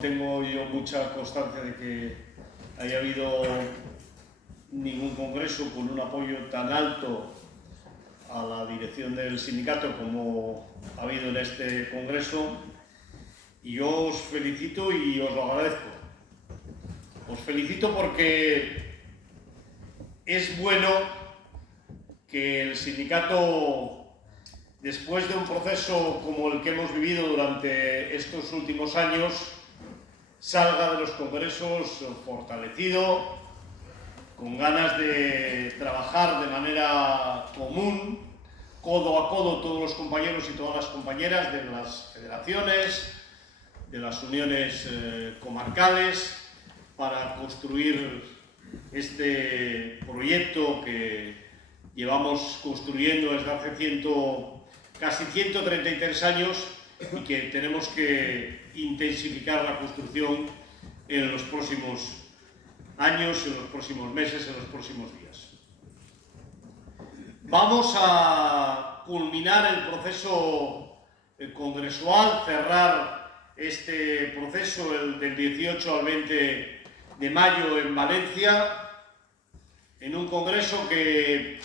Tengo yo mucha constancia de que haya habido ningún congreso con un apoyo tan alto a la dirección del sindicato como ha habido en este congreso, y yo os felicito y os lo agradezco. Os felicito porque es bueno que el sindicato, después de un proceso como el que hemos vivido durante estos últimos años, salga de los congresos fortalecido, con ganas de trabajar de manera común, codo a codo, todos los compañeros y todas las compañeras de las federaciones, de las uniones comarcales, para construir este proyecto que llevamos construyendo desde hace casi 133 años y que tenemos que intensificar la construcción en los próximos años, en los próximos meses, en los próximos días. Vamos a culminar el proceso congresual, cerrar este proceso del 18 al 20 de mayo en Valencia, en un congreso que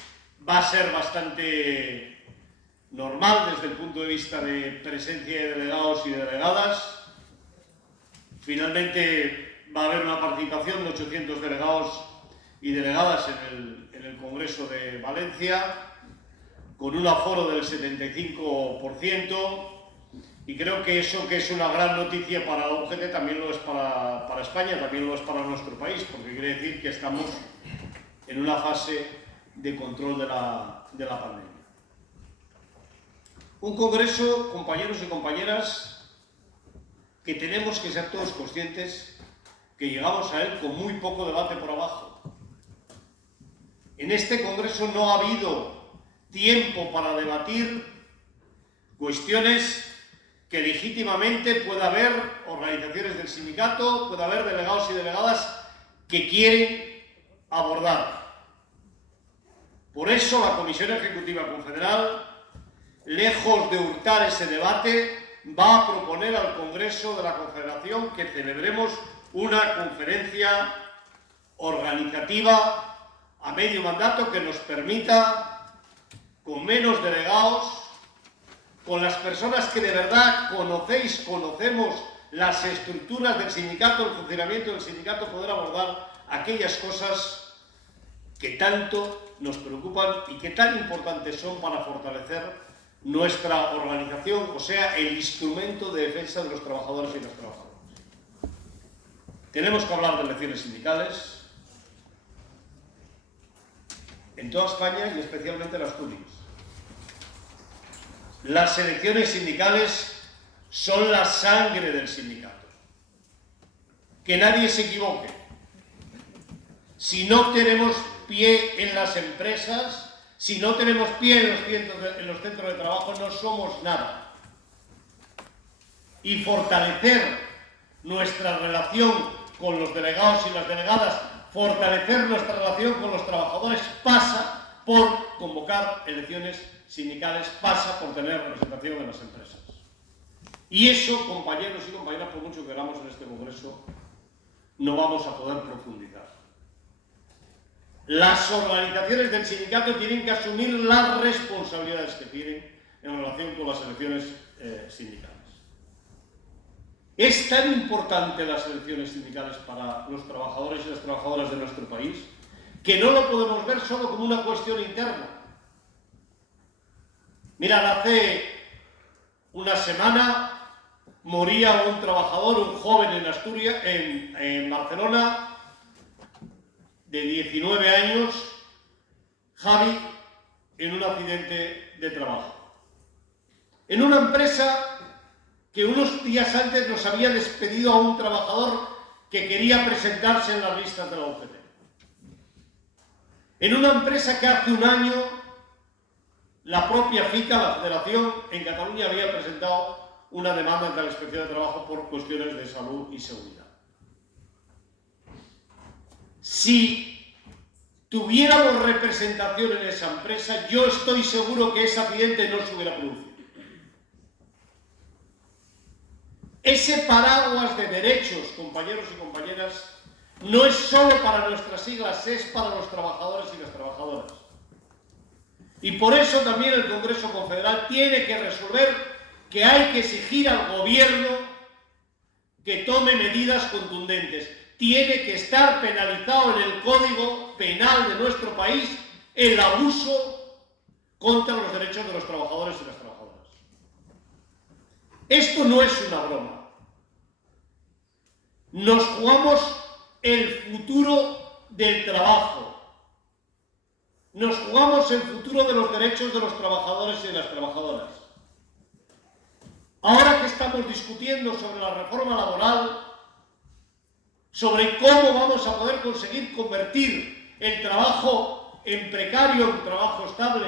va a ser bastante normal desde el punto de vista de presencia de delegados y delegadas. Finalmente va a haber una participación de 800 delegados y delegadas en el Congreso de Valencia, con un aforo del 75%, y creo que eso, que es una gran noticia para la UGT, también lo es para España, también lo es para nuestro país, porque quiere decir que estamos en una fase de control de la pandemia. Un congreso, compañeros y compañeras, que tenemos que ser todos conscientes que llegamos a él con muy poco debate por abajo. En este congreso no ha habido tiempo para debatir cuestiones que legítimamente pueda haber organizaciones del sindicato, pueda haber delegados y delegadas que quieren abordar. Por eso la Comisión Ejecutiva Confederal, lejos de hurtar ese debate, va a proponer al Congreso de la Confederación que celebremos una conferencia organizativa a medio mandato que nos permita, con menos delegados, con las personas que de verdad conocemos las estructuras del sindicato, el funcionamiento del sindicato, poder abordar aquellas cosas que tanto nos preocupan y que tan importantes son para fortalecer nuestra organización, o sea, el instrumento de defensa de los trabajadores y las trabajadoras. Tenemos que hablar de elecciones sindicales en toda España y especialmente en Asturias. Las elecciones sindicales son la sangre del sindicato. Que nadie se equivoque. Si no tenemos pie en las empresas, si no tenemos pie en los centros de trabajo, no somos nada. Y fortalecer nuestra relación con los delegados y las delegadas, fortalecer nuestra relación con los trabajadores, pasa por convocar elecciones sindicales, pasa por tener representación en las empresas. Y eso, compañeros y compañeras, por mucho que hagamos en este congreso, no vamos a poder profundizar. Las organizaciones del sindicato tienen que asumir las responsabilidades que tienen en relación con las elecciones sindicales. Es tan importante las elecciones sindicales para los trabajadores y las trabajadoras de nuestro país que no lo podemos ver solo como una cuestión interna. Mirad, hace una semana moría un trabajador, un joven en Asturias, en Barcelona, de 19 años, Javi, en un accidente de trabajo. En una empresa que unos días antes nos había despedido a un trabajador que quería presentarse en las listas de la UGT. En una empresa que hace un año la propia FICA, la Federación, en Cataluña había presentado una demanda ante la Inspección de Trabajo por cuestiones de salud y seguridad. Si tuviéramos representación en esa empresa, yo estoy seguro que ese accidente no se hubiera producido. Ese paraguas de derechos, compañeros y compañeras, no es solo para nuestras siglas, es para los trabajadores y las trabajadoras. Y por eso también el Congreso Confederal tiene que resolver que hay que exigir al gobierno que tome medidas contundentes. Tiene que estar penalizado en el Código Penal de nuestro país el abuso contra los derechos de los trabajadores y las trabajadoras. Esto no es una broma. Nos jugamos el futuro del trabajo. Nos jugamos el futuro de los derechos de los trabajadores y de las trabajadoras. Ahora que estamos discutiendo sobre la reforma laboral, sobre cómo vamos a poder conseguir convertir el trabajo en precario en trabajo estable,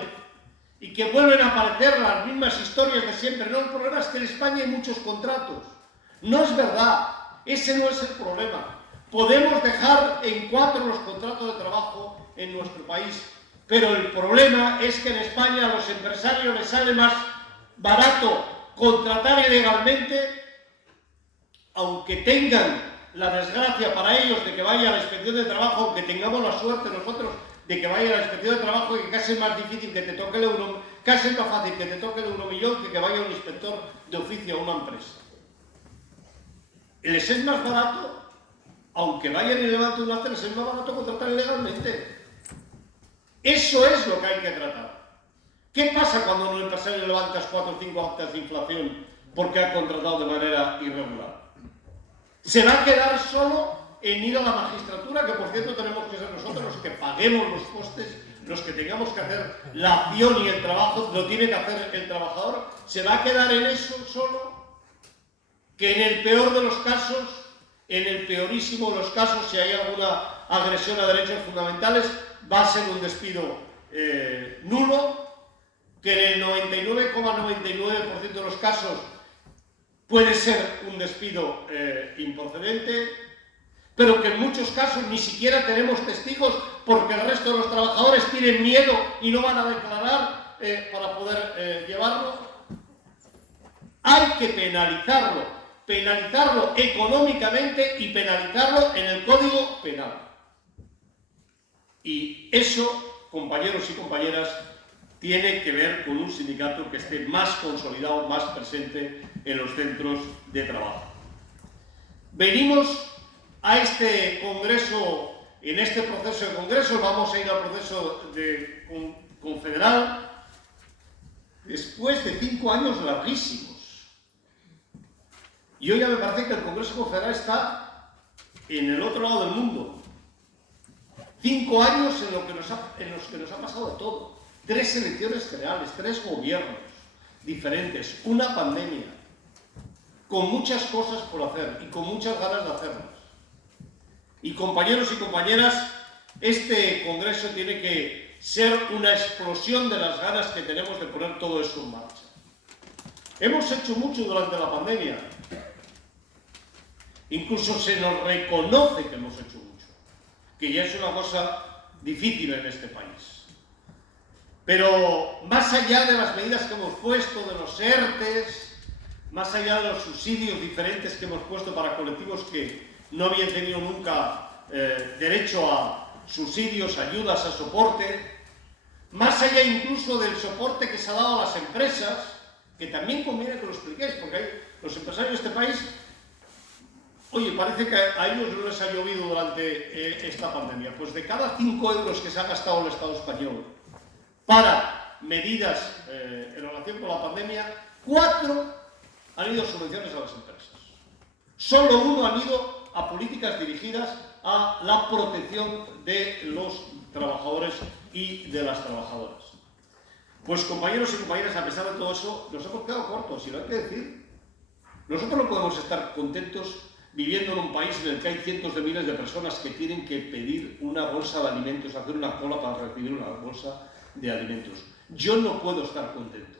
y que vuelven a aparecer las mismas historias de siempre. No, el problema es que en España hay muchos contratos. No es verdad, ese no es el problema. Podemos dejar en 4 los contratos de trabajo en nuestro país, pero el problema es que en España a los empresarios les sale más barato contratar ilegalmente, aunque tengan la desgracia para ellos de que vaya a la inspección de trabajo, aunque tengamos la suerte nosotros de que vaya a la inspección de trabajo y que casi es más difícil que te toque el euro, casi es más fácil que te toque el euromillón que vaya un inspector de oficio a una empresa. Les es más barato, aunque vayan y levanten un acta, les es más barato contratar ilegalmente. Eso es lo que hay que tratar. ¿Qué pasa cuando un empresario levantas 4 o 5 actas de inflación porque ha contratado de manera irregular? ¿Se va a quedar solo en ir a la magistratura, que por cierto tenemos que ser nosotros los que paguemos los costes, los que tengamos que hacer la acción y el trabajo, lo tiene que hacer el trabajador? ¿Se va a quedar en eso solo? Que en el peor de los casos, en el peorísimo de los casos, si hay alguna agresión a derechos fundamentales, va a ser un despido nulo, que en el 99,99% de los casos puede ser un despido improcedente, pero que en muchos casos ni siquiera tenemos testigos porque el resto de los trabajadores tienen miedo y no van a declarar para poder llevarlo. Hay que penalizarlo económicamente y penalizarlo en el Código Penal. Y eso, compañeros y compañeras, tiene que ver con un sindicato que esté más consolidado, más presente en los centros de trabajo. Venimos a este congreso, en este proceso de congreso, vamos a ir al proceso confederal después de 5 años larguísimos. Y hoy ya me parece que el Congreso Confederal está en el otro lado del mundo. 5 años en los que nos ha pasado de todo. 3 elecciones generales, 3 gobiernos diferentes, una pandemia, con muchas cosas por hacer y con muchas ganas de hacerlas. Y compañeros y compañeras, este congreso tiene que ser una explosión de las ganas que tenemos de poner todo eso en marcha. Hemos hecho mucho durante la pandemia. Incluso se nos reconoce que hemos hecho mucho, que ya es una cosa difícil en este país. Pero más allá de las medidas que hemos puesto, de los ERTES, más allá de los subsidios diferentes que hemos puesto para colectivos que no habían tenido nunca derecho a subsidios, ayudas, a soporte, más allá incluso del soporte que se ha dado a las empresas, que también conviene que lo expliquéis, porque los empresarios de este país, oye, parece que a ellos no les ha llovido durante esta pandemia. Pues de cada 5 euros que se ha gastado el Estado español para medidas en relación con la pandemia, 4 han ido subvenciones a las empresas. Solo 1 han ido a políticas dirigidas a la protección de los trabajadores y de las trabajadoras. Pues compañeros y compañeras, a pesar de todo eso, nos hemos quedado cortos, y lo hay que decir. Nosotros no podemos estar contentos viviendo en un país en el que hay cientos de miles de personas que tienen que pedir una bolsa de alimentos, hacer una cola para recibir una bolsa de alimentos. Yo no puedo estar contento.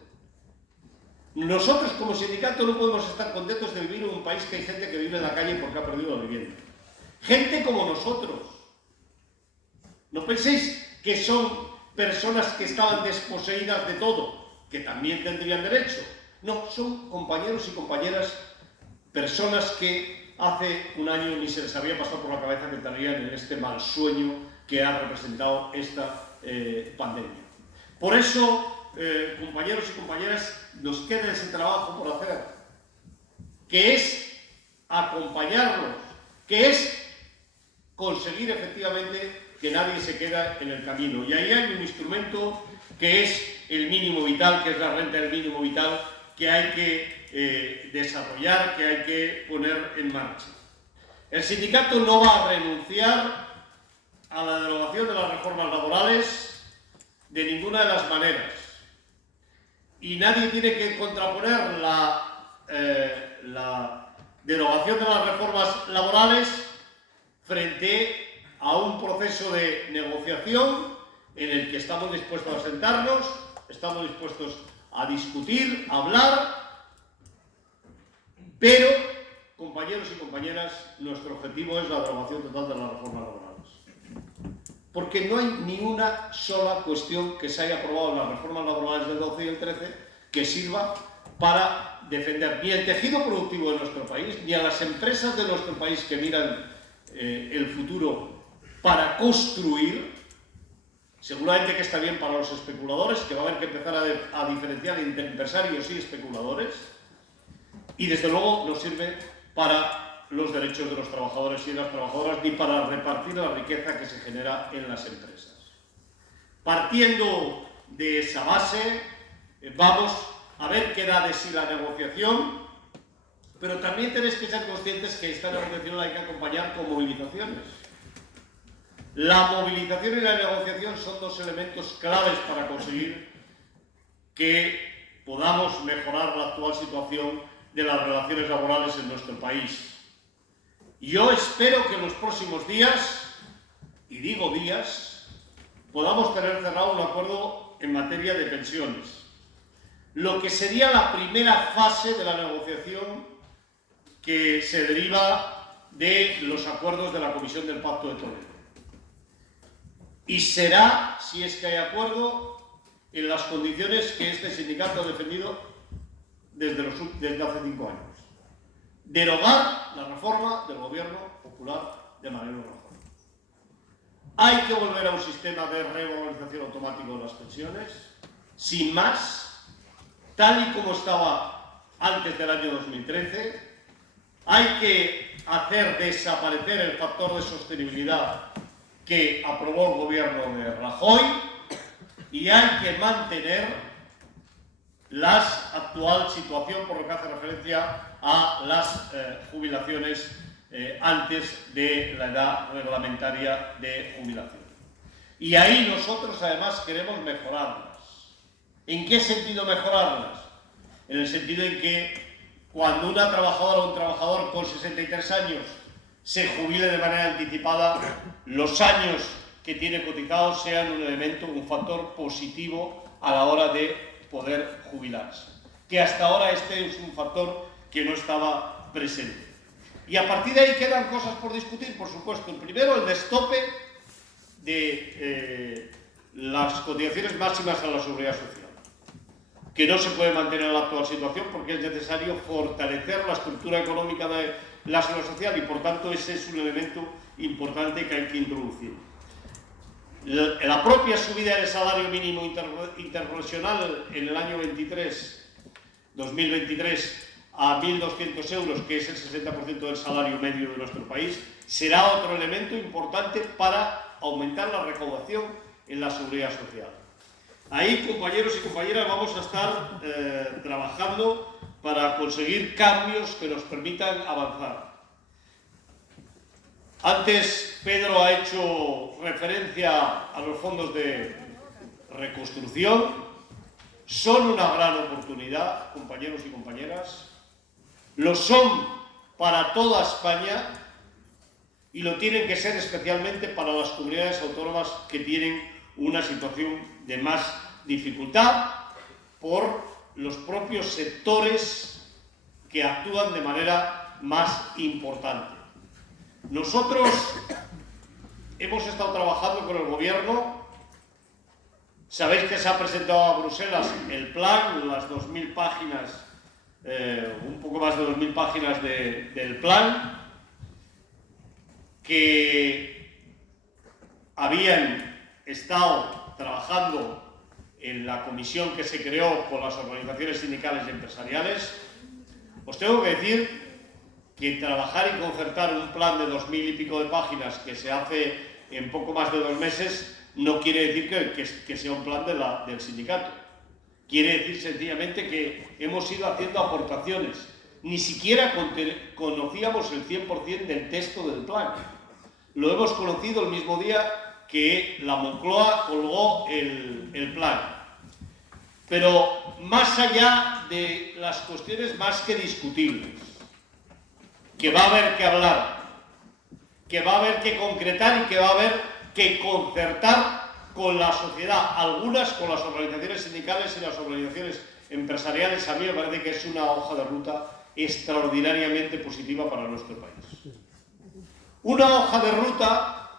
Nosotros como sindicato no podemos estar contentos de vivir en un país que hay gente que vive en la calle porque ha perdido la vivienda. Gente como nosotros. No penséis que son personas que estaban desposeídas de todo, que también tendrían derecho. No, son compañeros y compañeras personas que hace un año ni se les había pasado por la cabeza que estarían en este mal sueño que ha representado esta pandemia. Por eso, compañeros y compañeras, nos queda ese trabajo por hacer, que es acompañarlos, que es conseguir efectivamente que nadie se quede en el camino. Y ahí hay un instrumento que es el mínimo vital, que es la renta del mínimo vital, que hay que desarrollar, que hay que poner en marcha. El sindicato no va a renunciar a la derogación de las reformas laborales de ninguna de las maneras. Y nadie tiene que contraponer la derogación de las reformas laborales frente a un proceso de negociación en el que estamos dispuestos a sentarnos, estamos dispuestos a discutir, a hablar, pero, compañeros y compañeras, nuestro objetivo es la derogación total de las reformas laborales. Porque no hay ni una sola cuestión que se haya aprobado en las reformas laborales del 12 y el 13 que sirva para defender ni el tejido productivo de nuestro país, ni a las empresas de nuestro país que miran el futuro para construir. Seguramente que está bien para los especuladores, que va a haber que empezar a diferenciar entre empresarios y especuladores, y desde luego no sirve para los derechos de los trabajadores y de las trabajadoras, ni para repartir la riqueza que se genera en las empresas. Partiendo de esa base, vamos a ver qué da de sí la negociación, pero también tenéis que ser conscientes que esta negociación la hay que acompañar con movilizaciones. La movilización y la negociación son dos elementos claves para conseguir que podamos mejorar la actual situación de las relaciones laborales en nuestro país. Yo espero que en los próximos días, y digo días, podamos tener cerrado un acuerdo en materia de pensiones, lo que sería la primera fase de la negociación que se deriva de los acuerdos de la Comisión del Pacto de Toledo. Y será, si es que hay acuerdo, en las condiciones que este sindicato ha defendido desde hace 5 años. Derogar la reforma del Gobierno popular de Mariano Rajoy. Hay que volver a un sistema de revalorización automática de las pensiones, sin más, tal y como estaba antes del año 2013. Hay que hacer desaparecer el factor de sostenibilidad que aprobó el Gobierno de Rajoy y hay que mantener la actual situación por lo que hace referencia a las jubilaciones antes de la edad reglamentaria de jubilación. Y ahí nosotros además queremos mejorarlas. ¿En qué sentido mejorarlas? En el sentido en que cuando una trabajadora o un trabajador con 63 años se jubile de manera anticipada, los años que tiene cotizados sean un elemento, un factor positivo a la hora de poder jubilarse. Que hasta ahora este es un factor que no estaba presente. Y a partir de ahí quedan cosas por discutir, por supuesto. El primero, el destope de las cotizaciones máximas a la seguridad social, que no se puede mantener en la actual situación porque es necesario fortalecer la estructura económica de la seguridad social y por tanto ese es un elemento importante que hay que introducir. La propia subida del salario mínimo interprofesional en el año 2023 a 1.200 euros, que es el 60% del salario medio de nuestro país, será otro elemento importante para aumentar la recaudación en la seguridad social. Ahí, compañeros y compañeras, vamos a estar trabajando para conseguir cambios que nos permitan avanzar. Antes Pedro ha hecho referencia a los fondos de reconstrucción. Son una gran oportunidad, compañeros y compañeras. Lo son para toda España y lo tienen que ser especialmente para las comunidades autónomas que tienen una situación de más dificultad por los propios sectores que actúan de manera más importante. Nosotros hemos estado trabajando con el Gobierno. Sabéis que se ha presentado a Bruselas el plan, las 2.000 páginas un poco más de 2000 páginas del plan, que habían estado trabajando en la comisión que se creó por las organizaciones sindicales y empresariales. Os tengo que decir que trabajar y concertar un plan de 2000 y pico de páginas que se hace en poco más de 2 meses no quiere decir que sea un plan del sindicato. Quiere decir sencillamente que hemos ido haciendo aportaciones. Ni siquiera conocíamos el 100% del texto del plan. Lo hemos conocido el mismo día que la Moncloa colgó el plan. Pero más allá de las cuestiones más que discutibles, que va a haber que hablar, que va a haber que concretar y que va a haber que concertar con la sociedad, algunas con las organizaciones sindicales y las organizaciones empresariales, a mí me parece que es una hoja de ruta extraordinariamente positiva para nuestro país. Una hoja de ruta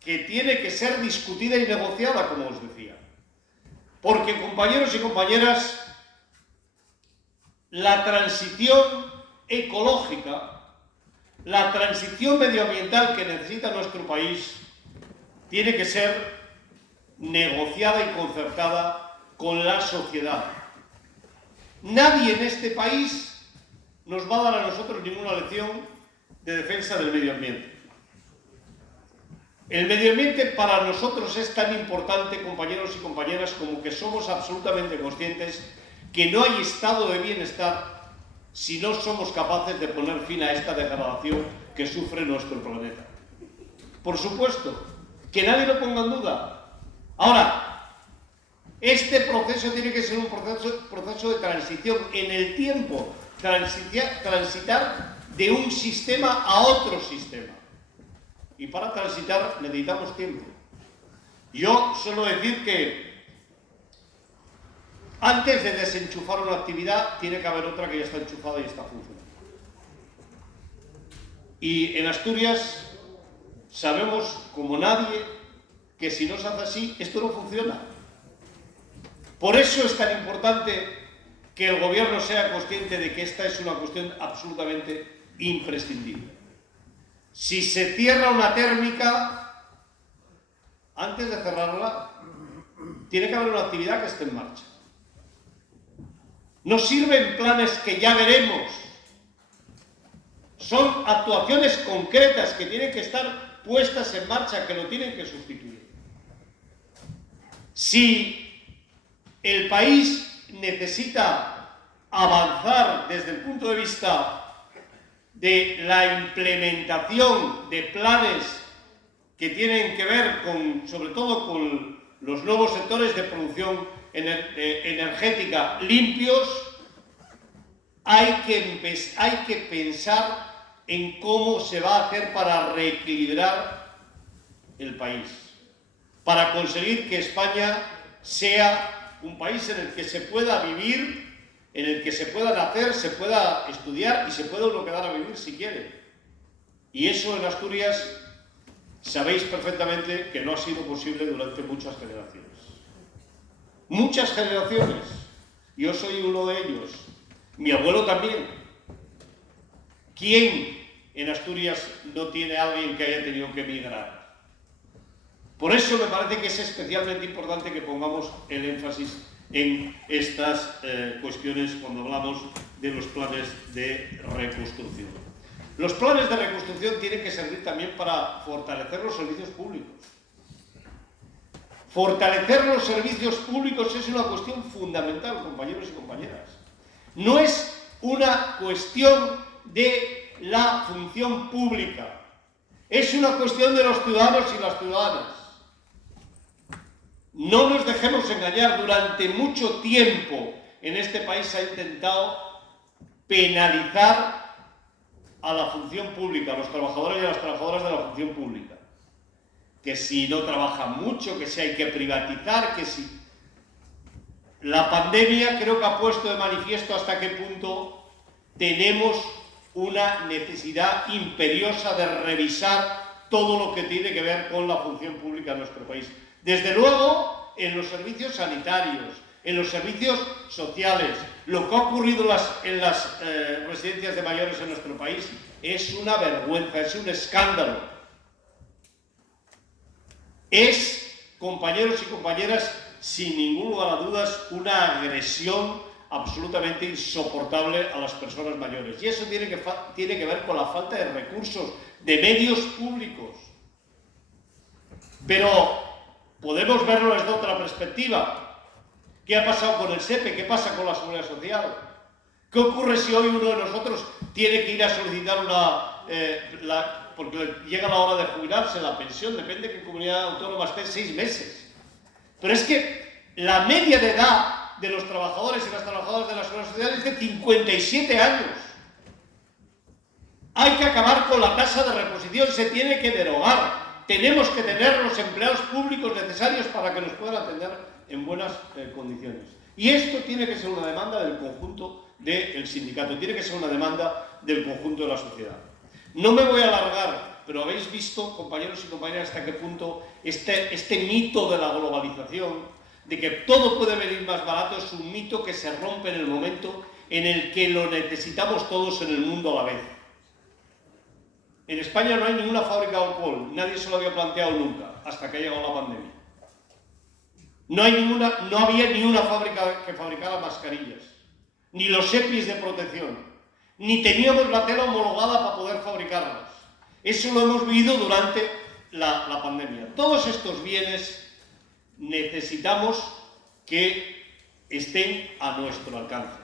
que tiene que ser discutida y negociada, como os decía. Porque, compañeros y compañeras, la transición ecológica, la transición medioambiental que necesita nuestro país, tiene que ser negociada y concertada con la sociedad. Nadie en este país nos va a dar a nosotros ninguna lección de defensa del medio ambiente. El medio ambiente para nosotros es tan importante, compañeros y compañeras, como que somos absolutamente conscientes que no hay estado de bienestar si no somos capaces de poner fin a esta degradación que sufre nuestro planeta. Por supuesto, que nadie lo ponga en duda. Ahora, este proceso tiene que ser un proceso de transición en el tiempo, transitar de un sistema a otro sistema. Y para transitar necesitamos tiempo. Yo suelo decir que antes de desenchufar una actividad tiene que haber otra que ya está enchufada y está funcionando. Y en Asturias sabemos como nadie que si no se hace así, esto no funciona. Por eso es tan importante que el gobierno sea consciente de que esta es una cuestión absolutamente imprescindible. Si se cierra una térmica, antes de cerrarla, tiene que haber una actividad que esté en marcha. No sirven planes que ya veremos. Son actuaciones concretas que tienen que estar puestas en marcha, que lo tienen que sustituir. Si el país necesita avanzar desde el punto de vista de la implementación de planes que tienen que ver sobre todo con los nuevos sectores de producción energética limpios, hay que pensar en cómo se va a hacer para reequilibrar el país, para conseguir que España sea un país en el que se pueda vivir, en el que se pueda nacer, se pueda estudiar y se pueda uno quedar a vivir si quiere. Y eso en Asturias sabéis perfectamente que no ha sido posible durante muchas generaciones. Muchas generaciones. Yo soy uno de ellos. Mi abuelo también. ¿Quién en Asturias no tiene a alguien que haya tenido que emigrar? Por eso me parece que es especialmente importante que pongamos el énfasis en estas cuestiones cuando hablamos de los planes de reconstrucción. Los planes de reconstrucción tienen que servir también para fortalecer los servicios públicos. Fortalecer los servicios públicos es una cuestión fundamental, compañeros y compañeras. No es una cuestión de la función pública, es una cuestión de los ciudadanos y las ciudadanas. No nos dejemos engañar, durante mucho tiempo en este país se ha intentado penalizar a la función pública, a los trabajadores y a las trabajadoras de la función pública. Que si no trabajan mucho, que si hay que privatizar, que si... La pandemia creo que ha puesto de manifiesto hasta qué punto tenemos una necesidad imperiosa de revisar todo lo que tiene que ver con la función pública en nuestro país. Desde luego, en los servicios sanitarios, en los servicios sociales, lo que ha ocurrido en las residencias de mayores en nuestro país es una vergüenza, es un escándalo. Es, compañeros y compañeras, sin ningún lugar a dudas, una agresión absolutamente insoportable a las personas mayores. Y eso tiene que ver con la falta de recursos, de medios públicos. Pero podemos verlo desde otra perspectiva. ¿Qué ha pasado con el SEPE? ¿Qué pasa con la Seguridad Social? ¿Qué ocurre si hoy uno de nosotros tiene que ir a solicitar porque llega la hora de jubilarse, la pensión, depende de qué comunidad autónoma esté, 6 meses? Pero es que la media de edad de los trabajadores y las trabajadoras de la Seguridad Social es de 57 años. Hay que acabar con la tasa de reposición, se tiene que derogar. Tenemos que tener los empleados públicos necesarios para que nos puedan atender en buenas condiciones. Y esto tiene que ser una demanda del conjunto del sindicato, tiene que ser una demanda del conjunto de la sociedad. No me voy a alargar, pero habéis visto, compañeros y compañeras, hasta qué punto este mito de la globalización, de que todo puede venir más barato, es un mito que se rompe en el momento en el que lo necesitamos todos en el mundo a la vez. En España no hay ninguna fábrica de alcohol, nadie se lo había planteado nunca, hasta que ha llegado la pandemia. No había ni una fábrica que fabricara mascarillas, ni los EPIs de protección, ni teníamos la tela homologada para poder fabricarlas. Eso lo hemos vivido durante la pandemia. Todos estos bienes necesitamos que estén a nuestro alcance.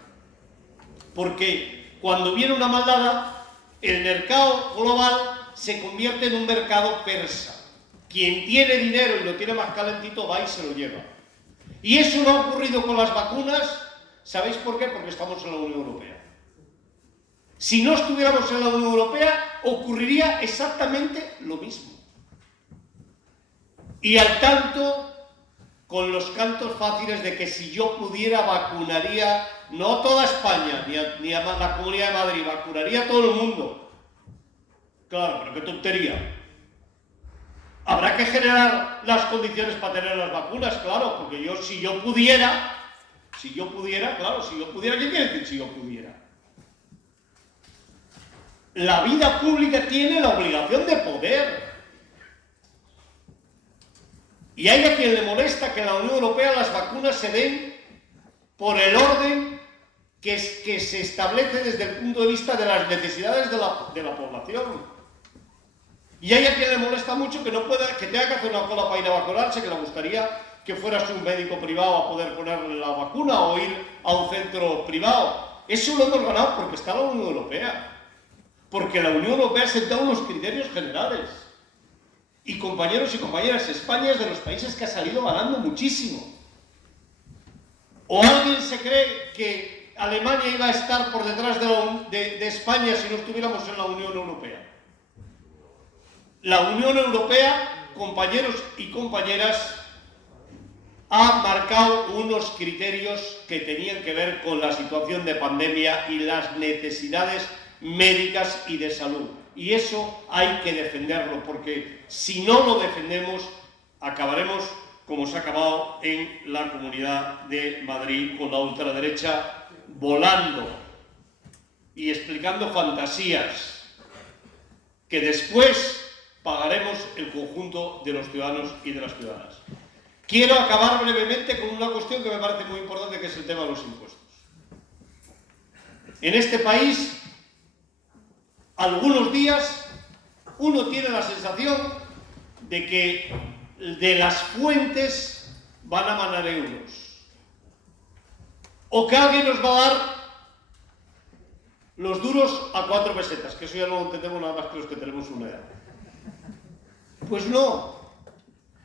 Porque cuando viene una maldada, el mercado global se convierte en un mercado persa. Quien tiene dinero y lo tiene más calentito va y se lo lleva. Y eso no ha ocurrido con las vacunas. ¿Sabéis por qué? Porque estamos en la Unión Europea. Si no estuviéramos en la Unión Europea, ocurriría exactamente lo mismo. Y al tanto, con los cantos fáciles de que si yo pudiera vacunaría, no toda España, ni a la Comunidad de Madrid, vacunaría a todo el mundo. Claro, pero qué tontería. Habrá que generar las condiciones para tener las vacunas, claro, porque si yo pudiera, ¿qué quiere decir si yo pudiera? La vida pública tiene la obligación de poder. Y hay a quien le molesta que en la Unión Europea las vacunas se den por el orden que se establece desde el punto de vista de las necesidades de la población. Y hay a quien le molesta mucho que tenga que hacer una cola para ir a vacunarse, que le gustaría que fueras un médico privado a poder ponerle la vacuna o ir a un centro privado. Eso lo hemos ganado porque está la Unión Europea. Porque la Unión Europea ha sentado unos criterios generales. Y compañeros y compañeras, España es de los países que ha salido ganando muchísimo. ¿O alguien se cree que Alemania iba a estar por detrás de España si no estuviéramos en la Unión Europea? La Unión Europea, compañeros y compañeras, ha marcado unos criterios que tenían que ver con la situación de pandemia y las necesidades médicas y de salud. Y eso hay que defenderlo, porque si no lo defendemos, acabaremos como se ha acabado en la Comunidad de Madrid, con la ultraderecha volando y explicando fantasías que después pagaremos el conjunto de los ciudadanos y de las ciudadanas. Quiero acabar brevemente con una cuestión que me parece muy importante, que es el tema de los impuestos. En este país, algunos días, uno tiene la sensación de que de las fuentes van a manar euros. O que alguien nos va a dar los duros a 4 pesetas, que eso ya no lo entendemos nada más que los que tenemos una edad. Pues no.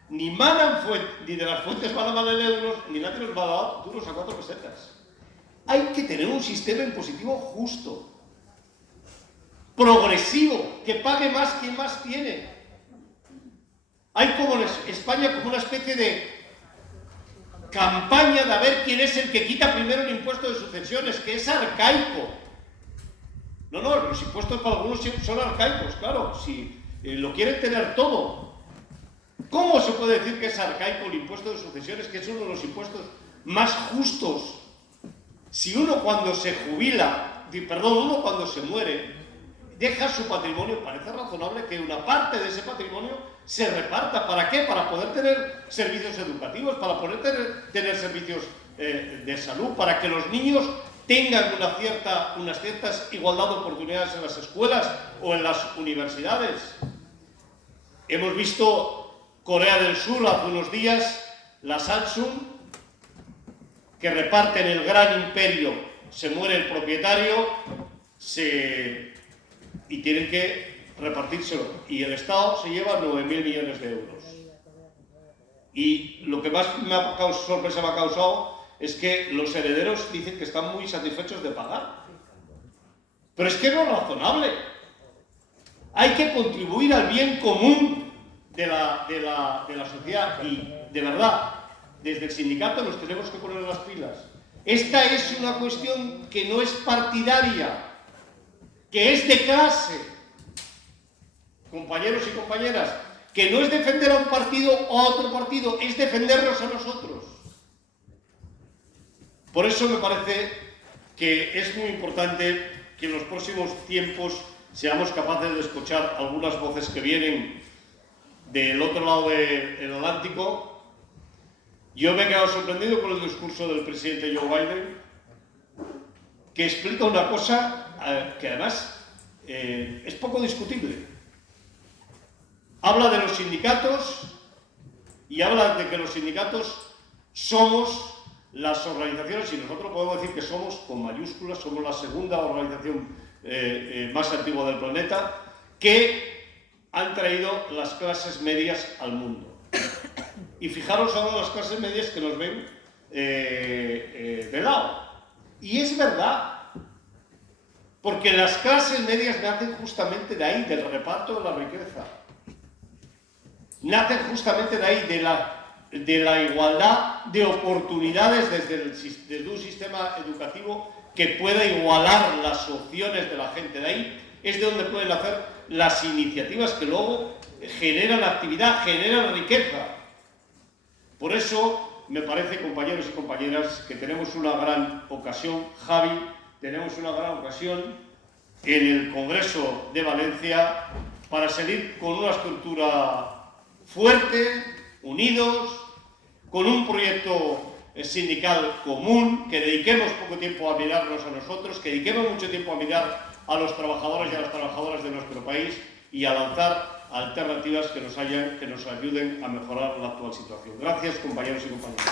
Ni de las fuentes van a manar euros, ni nadie nos va a dar duros a 4 pesetas. Hay que tener un sistema impositivo justo, progresivo, que pague más quien más tiene. Hay como en España como una especie de campaña de a ver quién es el que quita primero el impuesto de sucesiones, que es arcaico. No, los impuestos para algunos son arcaicos, claro, si lo quieren tener todo. ¿Cómo se puede decir que es arcaico el impuesto de sucesiones, que es uno de los impuestos más justos. Si uno cuando se jubila, uno cuando se muere, deja su patrimonio, parece razonable que una parte de ese patrimonio se reparta. ¿Para qué? Para poder tener servicios educativos, para poder tener servicios de salud, para que los niños tengan unas ciertas igualdad de oportunidades en las escuelas o en las universidades. Hemos visto Corea del Sur hace unos días, la Samsung, que reparten el gran imperio, se muere el propietario y tienen que repartírselo. Y el Estado se lleva 9.000 millones de euros. Y lo que más sorpresa me ha causado es que los herederos dicen que están muy satisfechos de pagar. Pero es que no es razonable. Hay que contribuir al bien común de la sociedad y, de verdad, desde el sindicato nos tenemos que poner las pilas. Esta es una cuestión que no es partidaria, que es de clase, compañeros y compañeras, que no es defender a un partido o a otro partido, es defendernos a nosotros. Por eso me parece que es muy importante que en los próximos tiempos seamos capaces de escuchar algunas voces que vienen del otro lado del Atlántico. Yo me he quedado sorprendido con el discurso del presidente Joe Biden, que explica una cosa que además es poco discutible. Habla de los sindicatos y habla de que los sindicatos somos las organizaciones, y nosotros podemos decir que somos, con mayúsculas, somos la segunda organización más antigua del planeta, que han traído las clases medias al mundo. Y fijaros ahora las clases medias que nos ven de lado. Y es verdad, porque las clases medias nacen justamente de ahí, del reparto de la riqueza. Nacen justamente de ahí, de la igualdad de oportunidades desde un sistema educativo que pueda igualar las opciones de la gente. De ahí es de donde pueden hacer las iniciativas que luego generan actividad, generan riqueza. Por eso me parece, compañeros y compañeras, que tenemos una gran ocasión, Javi, tenemos una gran ocasión en el Congreso de Valencia para salir con una estructura fuerte, unidos, con un proyecto sindical común, que dediquemos poco tiempo a mirarnos a nosotros, que dediquemos mucho tiempo a mirar a los trabajadores y a las trabajadoras de nuestro país y a lanzar alternativas que nos ayuden a mejorar la actual situación. Gracias, compañeros y compañeras.